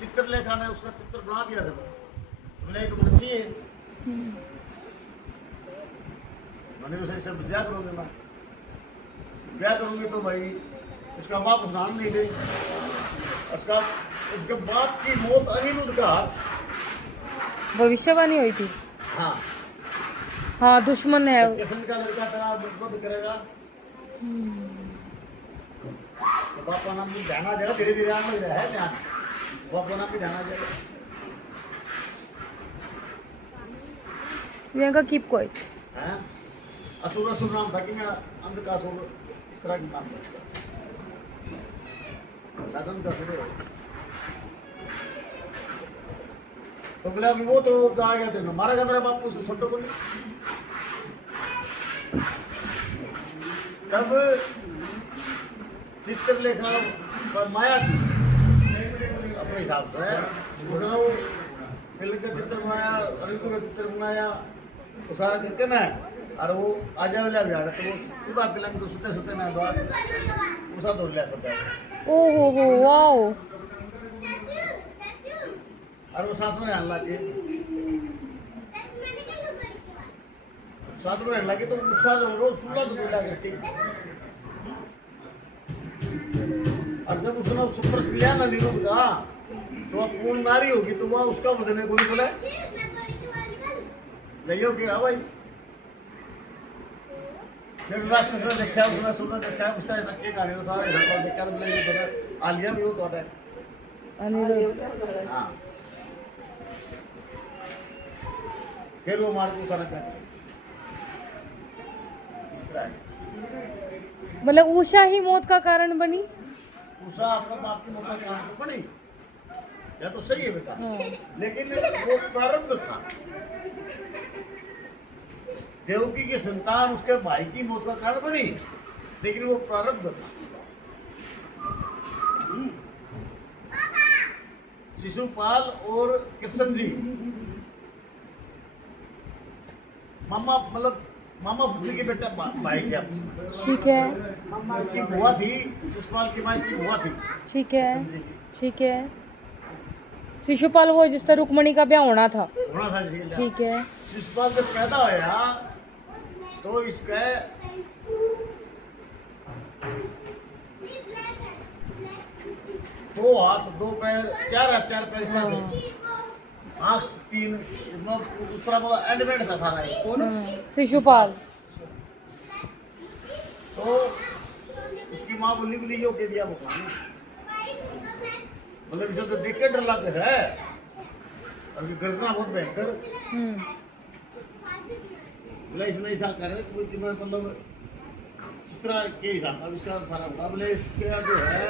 चित्रलेखा ने उसका चित्र बना दिया था। मैंने तो बच्ची है, मैंने उसे सब ब्याह करूँगी, मैं ब्याह करूँगी तो भाई उसका बाप उठान नहीं गई, उसके बाप की मौत अनिरुद्ध का हाथ। भविष्यवाणी हुई थी। हाँ हाँ, दुश्मन है। किशन का लड़का तेरा वध करेगा, तो बाप का नाम भी ध्यान आ जाएगा, धीरे धीरे आने लग रहा है ध्यान, बाप का नाम भी ध्यान आ जाएगा। Priyanka keep quiet. हैं? असुर असुर नाम था कि मैं अंध का असुर, इस तरह के नाम था उसका, शायद अंध का असुर है। तो बोला अभी वो तो आ गया तो मारा गया मेरा बापू से छोटो को नहीं। तब चित्रलेखा पर माया थी अपने हिसाब से, उसने वो फिल्म का चित्र बनाया, अनिरुद्ध का चित्र बनाया, वो सारा करके ना, और वो आजा वाला बिहार तो वो सुधा पिलंग तो सुते सुते ना बात उसा दौड़ लिया सब, ओहो हो, वाओ। और वो साथ में रहने लगे, साथ में रहने लगे तो गुस्सा जो रोज सुला तो बोला करके। और जब उसने सुपर्स लिया ना अनिरुद्ध का, तो वह पूर्ण नारी होगी, तो वह उसका वजन है, कोई बोले नहीं हो क्या भाई। फिर राक्षस ने देखा, उसने सुनने देखा, उसने तक के गाड़ी में सारे घर देखा, तो बोले ये आलिया भी हो तो है अनिरुद्ध। हाँ। फिर वो मार को करना क्या इस तरह है। मतलब उषा ही मौत का कारण बनी। उषा आपका बाप की मौत का कारण तो बनी, या तो सही है बेटा, लेकिन वो प्रारब्ध था। देवकी की संतान उसके भाई की मौत का कारण बनी, लेकिन वो प्रारब्ध था। शिशुपाल और कृष्ण जी मामा, मतलब मामा पुत्री के बेटा भाई थे आपस में। ठीक है, इसकी बुआ थी, शिशुपाल की माँ इसकी बुआ थी। ठीक है, कृष्ण जी की ठीक है। शिशुपाल वो जिससे रुक्मणी का ब्याह होना था। होना था जिसके लिए। ठीक है। शिशुपाल जब पैदा होया तो इसके 2 हाथ 2 पैर 4 हाथ 4 पैर इसमें थे, आँख 3, मतलब उस तरह मतलब एडमेंट था सारा ये। कौन? शिशुपाल। तो उसकी माँ बोली बोली जो कह दिया भगवान ने, मतलब इसे तो देख के डर लगता है, और ये गर्जना बहुत भयंकर। बोले इसने ऐसा करे कोई कि मैं मतलब इस तरह के हिसाब का इसका सारा होगा। बोले इसका जो है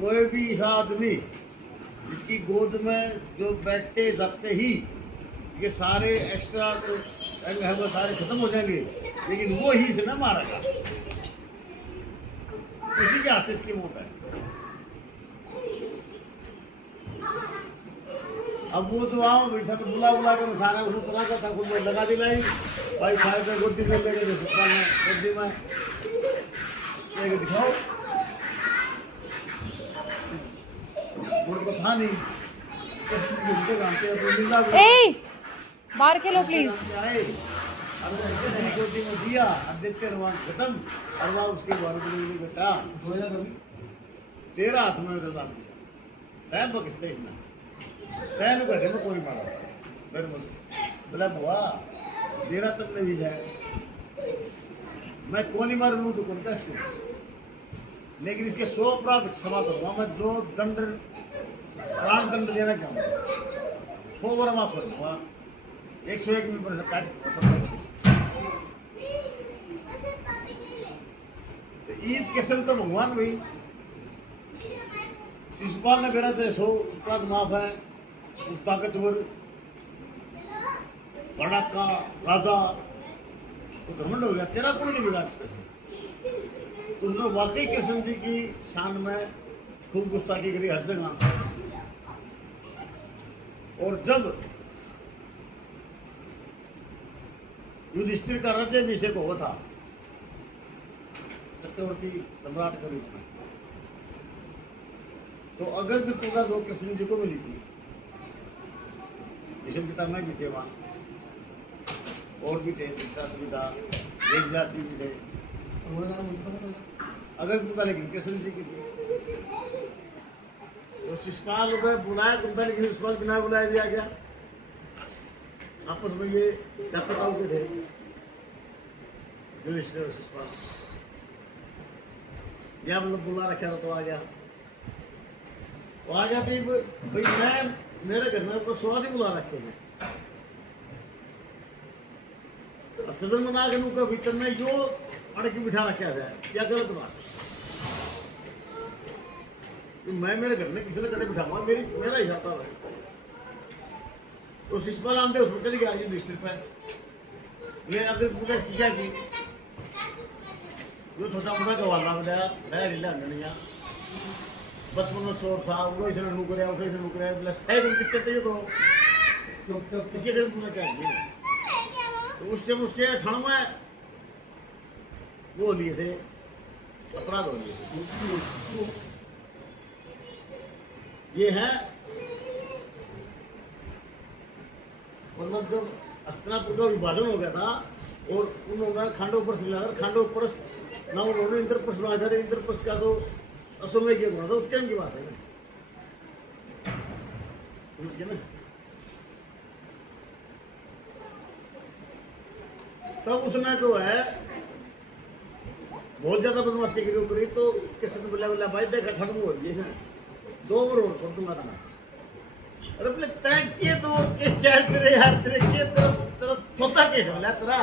कोई भी ऐसा आदमी जिसकी गोद में जो बैठते जाते ही ये सारे एक्स्ट्रा जो अंग है वो सारे खत्म हो जाएंगे, लेकिन वो ही से ना मारेगा, उसी के हाथ से इसकी मौत है। अब वो तो आओ वैसा तो बुला बुला कर सारे उसको तरह का था, खुद में लगा दिलाई भाई, सारे तो गोदी में लेके जो सुल्तान में गोदी में लेके दिखाओ, उनको था नहीं उनके काम से बाहर खेलो प्लीज। आए अब गोदी में दिया, अब देखते रवान खत्म, और वह उसकी बारूदी बेटा तेरा हाथ में रजा दिया तैन बकिस्ते इसने तैन को कहते कोई मारा फिर बोला बुआ मेरा तब ने भी है, मैं कौन ही मार लूँ तो कौन कैसे, लेकिन इसके 100 अपराध क्षमा करूँगा मैं, जो दंड प्राण दंड देना चाहूँगा 100 बार माफ कर दूँगा, 101 में पर काट ईद के संग तो भगवान भाई शिशुपाल ने मेरा तो 100 अपराध माफ है, ताकतवर बड़ाका राजा तो घमंड हो गया, तेरा कौन नहीं बिगाड़ सकता। तो उसने वाकई कृष्ण जी की शान में खूब गुस्ताखी करी हर जगह। और जब युधिष्ठिर का राज्य अभिषेक हुआ था चक्रवर्ती सम्राट के रूप में, तो अगर जो पूजा जो कृष्ण जी को मिली थी, भीष्म पितामह भी थे वहाँ, और भी थे, धृतराष्ट्र भी था, वेदव्यास जी भी थे, अगर पूजा लेकिन कृष्ण जी की थी। तो शिषपाल को बुलाया तो लेकिन शिषपाल बिना बुलाया दिया गया। आपस में ये चाचा ताऊ के थे जो शिषपाल, या मतलब बुला रखा था तो आ गया। वो आ गया थी भाई, मैं मेरे घर में स्वाद ही बुला रखे हैं, सजन मना के नुका भीतर में जो अड़की बिठा रखा है, क्या गलत बात है? मैं मेरे घर में किसी ने कड़े बिठाऊंगा, मेरा ही खाता है। तो शिषपाल आंदे उसमें चली गया जी डिस्ट्रिक्ट पे। ये अगर पूछा इसकी क्या की, जो छोटा मोटा गवाला बनाया नया लीला अंडनिया बचपन में चोर था, वो इसने नुकरिया उठे से नुकरिया प्लस है कुछ दिक्कत है। तो किसी अगर पूछा क्या है, तो उस टाइम उसके क्षण में वो लिए थे, अपराध हो लिए। ये है मतलब जब हस्तिनापुर का विभाजन हो गया था और उन्होंने खांडोपर से मिलाकर खांडोपर ना उन्होंने इंद्रप्रस्थ बनाया था। इंद्रप्रस्थ का तो असमय किया हुआ था, उस टाइम की बात है ना, समझ गए ना। तब उसने जो है बहुत ज्यादा बदमाशी करी ऊपरी, तो किसी ने बोला बोला भाई देखा ठंड हो गई है, 2 ओवर और छोड़ दूंगा था। अरे बोले तय किए तो के चार तेरे यार तेरे के तेरा सोता केस बोला तेरा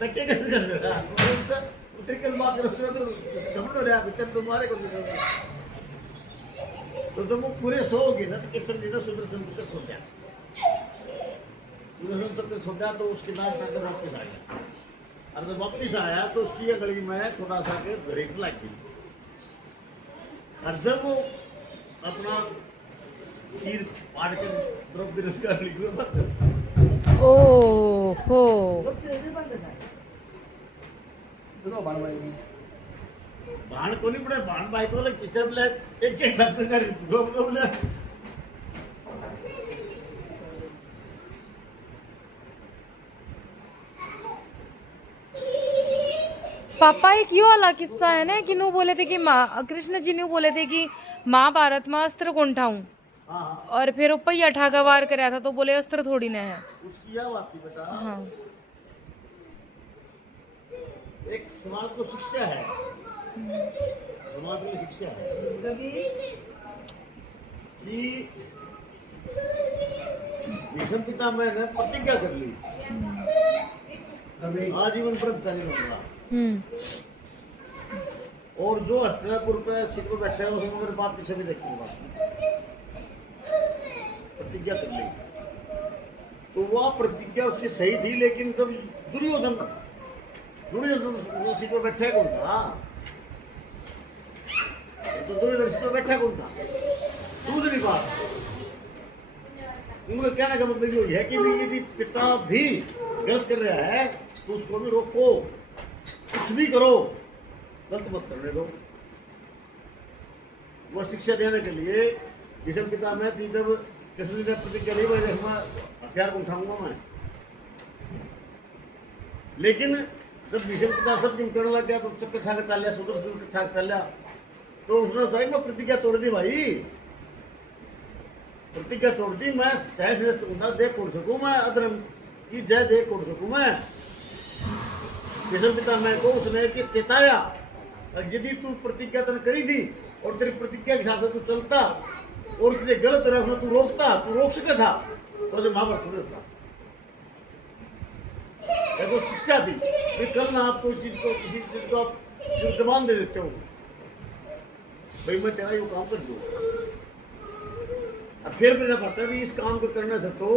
तक के कैसे कर रहा है उतरी कल बात करो तो घमंड हो रहा है भीतर तुम्हारे को तो जब वो पूरे सो गए ना तो किशन जी ने सुदर्शन चक्र सो गया। सुदर्शन चक्र सो गया तो उसके बाद करके वापस आ गया, और जब वापस आया तो उसकी गली में थोड़ा सा के ग्रेट लग गई, और जब वो अपना चीर पाड़ के द्रौपदी नमस्कार लिखो ओहो बाण को नहीं पड़े, बाण भाई तो लग किसे बोले एक एक धक्का कर गोप को बोले पापा एक यो वाला किस्सा है ना कि नु बोले थे कि माँ कृष्ण जी ने बोले थे कि महाभारत में अस्त्र कौन ठाऊं, हाँ और फिर वो पहिया ठाका वार कराया था तो बोले अस्त्र थोड़ी ना है। उसकी यह बात थी बेटा। हाँ एक समाज को शिक्षा है, समाज में शिक्षा है कि भीष्म पितामह ने प्रतिज्ञा कर ली आजीवन ब्रह्मचारी रहूंगा, और जो हस्तिनापुर पे सीट पे बैठे हैं उसमें मेरे बाप पीछे भी देखेंगे, प्रतिज्ञा कर ली। तो वह प्रतिज्ञा उसकी सही थी, लेकिन जब दुर्योधन सीट पे बैठा कौन था, तो दुर्योधन सीट पे बैठा कौन था। दूसरी बात उनका कहने का मतलब ये है कि यदि पिता भी गलत कर रहा है तो उसको भी रोको, कुछ भी करो, गलत मत करने दो। वो शिक्षा देने के लिए भीष्म पितामह थी, जब कृष्ण जी ने प्रतिज्ञा ली भाई हथियार को उठाऊंगा मैं, लेकिन जब भीष्म पिता सब जिम करने लग गया तो चक्कर ठाक चल लिया, सुदर्शन ठाक चल लिया, तो उसने कहा मैं प्रतिज्ञा तोड़ दी भाई, प्रतिज्ञा तोड़ दी, मैं तय श्रेष्ठ बंदा देख कोड़ सकूं, मैं अधर्म की जय देख कोड़ सकूं मैं। भीष्म पितामह को उसने कि चेताया, यदि तू प्रतिज्ञा तन करी थी और तेरी प्रतिज्ञा के हिसाब से तू चलता और तुझे गलत रहा उसमें तू रोकता, तू रोक सका था तो जो महाभारत हो जाता। देखो शिक्षा थी कि कल ना आप कोई चीज को किसी चीज को आप जबान दे देते हो भाई मैं तेरा ये काम कर दूँ, और फिर मेरा पता है इस काम को करने से तो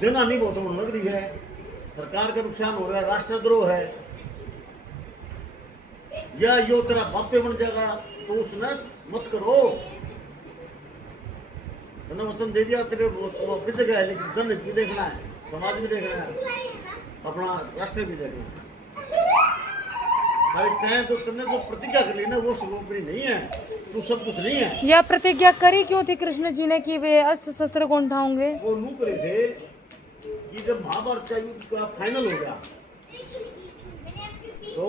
जनहानि बहुत होने लग रही है, सरकार का नुकसान हो रहा है, राष्ट्रद्रोह है, या यो तेरा बाप्य बन जाएगा, तो उसने मत करो। मैंने वचन दे दिया तेरे वो अपनी जगह है, लेकिन जन भी देखना है, समाज भी देखना है, अपना राष्ट्र भी देखना है। सारी तय तो तुमने जो प्रतिज्ञा कर ली ना वो सर्वोपरि नहीं है, तू सब कुछ नहीं है। यह प्रतिज्ञा करी क्यों थी कृष्ण जी ने कि वे अस्त्र शस्त्र को उठाओगे? वो नू करे थे कि जब महाभारत का युद्ध का फाइनल हो गया तो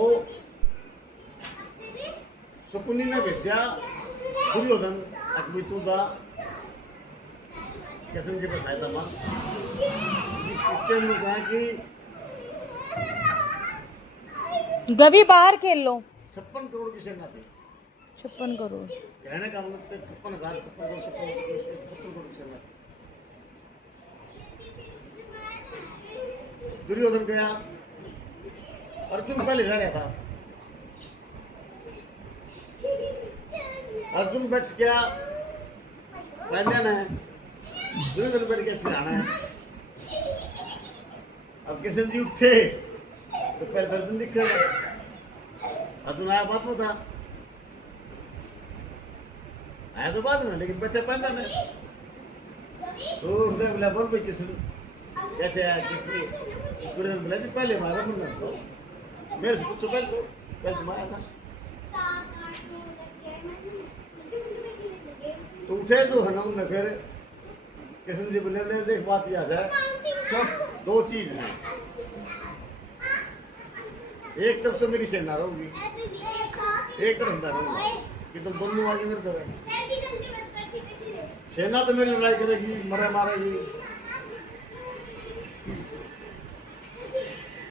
शकुनी ने भेजा दुर्योधन अकबितु का कृष्ण जी पर सहायता मांग। कहा कि गवी बाहर खेल लो। 56 करोड़ की सेना थी। 56 करोड़ कहने का मतलब 56,000 56 करोड़ की सेना थी। दुर्योधन गया, अर्जुन पहले जा रहा था। अर्जुन बैठ गया पैदल है, दुर्योधन बैठ के सिराना है। अब कृष्ण जी उठे तो पहले अर्जुन दिख रहा, अर्जुन आया बात में था, आया तो बाद में लेकिन बैठे पैदल है। तो उसने बोला बोल भाई कृष्ण कैसे आया किसी? दुर्योधन बोला जी पहले मारा मुन्ना तो मेरे से पूछो पहले तुम आया था। तो उठे जो है ना उन्होंने फिर कृष्ण जी बोले देख बात याद है, सब दो चीज है, एक तरफ तो मेरी सेना रहोगी, एक तरफ मैं रहूंगा कि तुम दोनों आगे मेरे तरह। सेना तो मेरी लड़ाई करेगी, मरे मारेगी,